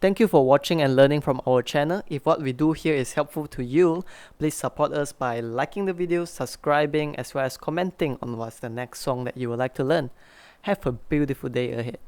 Thank you for watching and learning from our channel. If what we do here is helpful to you, please support us by liking the video, subscribing, as well as commenting on what's the next song that you would like to learn. Have a beautiful day ahead.